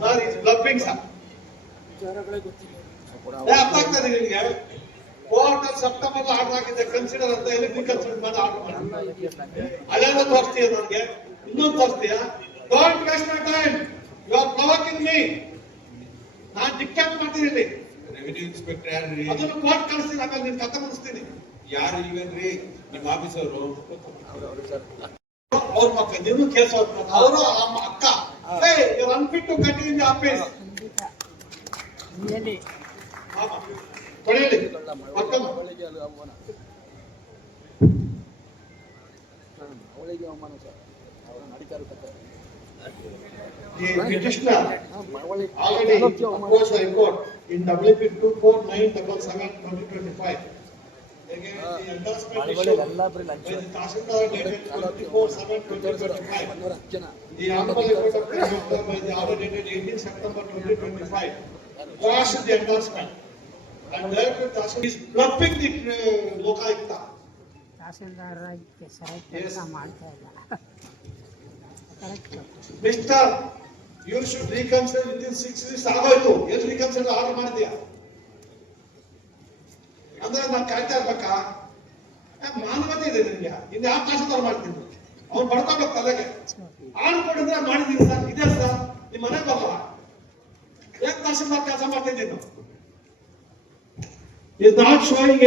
Sir is ಬ್ಲಫಿಂಗ್ sir. ಅರ್ಥ ಆಗ್ತದೆ ನಿಮಗೆ? ಕೋರ್ಟ್ ಸೆಪ್ಟೆಂಬರ್ ಆರ್ಡರ್ ಆಗಿದೆ, ಕನ್ಸಿಡರ್ ಅಂತ ಎಲೆಕ್ಟ್ರಿಕ್ ಕನ್ಸಿಡರ್ ಮೇಲೆ ಆರ್ಡರ್ ಮಾಡಿ. ಅಲ್ಲೇನೋ ತೋರಿಸ್ತೀಯ ನನಗೆ, ಇನ್ನೊಂದು ತೋರಿಸ್ತೀಯ? Don't waste my time, you are provoking me. ನಾನು ಡಿಕ್ಟೇಟ್ ಮಾಡ್ತೀನಿ. ರೆವಿನ್ಯೂ ಇನ್ಸ್ಪೆಕ್ಟರ್ ಯಾರ್ರಿ? ಅದನ್ನು ಕೋರ್ಟ್ ಕಳಿಸ್ತೀನಿ, ಆಮೇಲೆ ನಿನ್ ಕತೆ ಮುಗಿಸ್ತೀನಿ. ಯಾರು ಇವೇನ್ರಿ ನಿಮ್ಮ ಆಫೀಸರು? ಅವ್ರ ಮಕ್ಕ ನಿನ್ನ ಕೇಸ್ ಅವರು ಅಕ್ಕ unfit to continue the office. ತೊಳೆಯಲಿ The petitioner already approached the court in WP 24/9/7/2025. Again, the endorsement issued by the Tahsildar dated 24/7/2025. The Honorable Court of Kerala by the order dated 18 September 2025 quashed the endorsement. And therefore Tahsildar is bluffing the Lokayukta. Tahsildar ಸರಿಯಾಗಿ ಕೆಲಸ ಮಾಡ್ತಾ ಇಲ್ಲ. Mister, you should reconsider within 6 weeks. ಆಗೋಯ್ತು, ಎಷ್ಟು reconsider order ಮಾಡಿದ್ಯಾ? ಅಂದ್ರೆ ನಾನು ಕಾಯ್ತಾ ಇರ್ಬೇಕಾ? ಮಾನವತೆ ಇದೆ ನಿಮ್ಗೆ. ಇನ್ನು ಯಾವ ತಹಸೀಲ್ದಾರ್ ಮಾಡ್ತೀನಿ? ಅವ್ನು ಬರ್ಕೋಬೇಕು ತಲೆಗೆ. ಆರ್ಡರ್ ಕೊಟ್ಟಿದ್ರೆ ಮಾಡಿದೀನಿ ಸರ್, ಇದೆ ಸರ್, ನಿಮ್ಮ ಮನೆಗೆ ಬರಲ್ಲ. ಯಾಕೆ ತಹಸೀಲ್ದಾರ್ ಕೆಲಸ ಮಾಡ್ತಿದ್ದೀನಿ? Is not showing